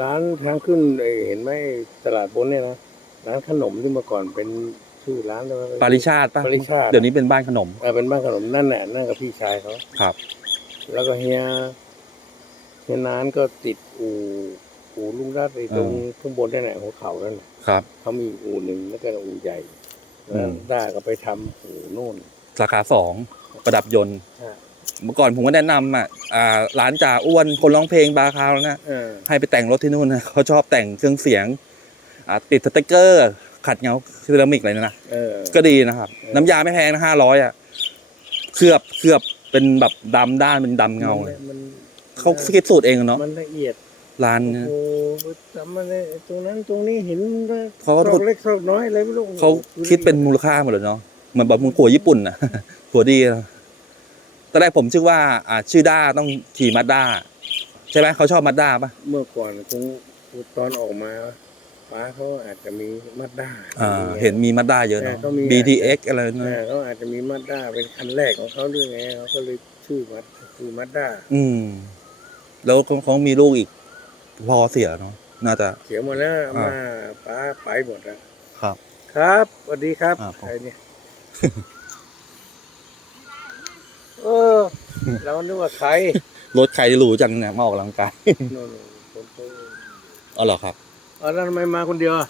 ร้านทางขึ้นไอ้เห็นไหมตลาดบนเนี่ยนะร้านขนมที่เมื่อก่อนเป็นชื่อร้านอะไร ปาริชาติป่ะปาริชาติ เดี๋ยวนี้เป็นบ้านขนมเออเป็นบ้านขนมนั่นแหละนั่นกับพี่ชายเขาครับ แล้วก็เฮียเฮียนานก็ติดอู่อู่ลุงรัตไอ้ตรงเออข้างบนนั่นแหละหัวเขานั่นน่ะครับ เขามีอู่หนึ่งแล้วก็อู่ใหญ่อืมได้ก็ไปทำอู่นู่นสาขาสองประดับยนต์ ใช่ เมื่อก่อนผมก็แนะนำอะอ่าร้านจ่าอ้วนคนร้องเพลงบาคาวนะ เออ ให้ไปแต่งรถที่นู่นนะเขาชอบแต่งเครื่องเสียงอ่าติดสติ๊กเกอร์ ขัดเงาเซรามิกอะไรนะ เออ ก็ดีนะครับเออน้ำยาไม่แพงนะห้าร้อยอะ เคลือบเคลือบเป็นแบบดำด้านเป็นดำเงาเลยมัน เขาคิดสูตรเองเนาะมันละเอียด ร้านโอ้เนี่ยโหจำมาเลยตรงนั้นตรงนี้เห็นเขาก็ ซอกเล็กซอกน้อยอะไรไม่รู้เขาคิดเป็นมูลค่าหมดเลยเนาะเหมือนแบบมึงขัวญี่ปุ่นนะขัวดีนะ ตอนแรกผมชื่อว่าอ่าชื่อด้าต้องขี่มาด้าใช่ไหมเขาชอบมาด้าปะเมื่อก่อนคงตอนออกมาป้าเขาอาจจะมีมาด้าอ่าเห็นมีมาด้าเยอะเนาะเออเขามี BTX อะไรเอนะอเขาอาจจะมีมาด้าเป็นคันแรกของเขาด้วยไงเขาก็เลยชื่อมาคือมาด้าอืม แล้วเขาเขามีลูกอีก พอเสียเนาะน่าจะเสียหมดแล้วอ่ามาป้าไปหมดแล้วครับ ครับสวัสดีครับอ่าใครเนี่ย เออ เรานึกว่าใครรถใครจะรู้จังเนี่ยมาออกกำลังกาย โน่นๆคนโตอ๋อเหรอครับอ๋อแล้วทำไมมาคนเดียวอะ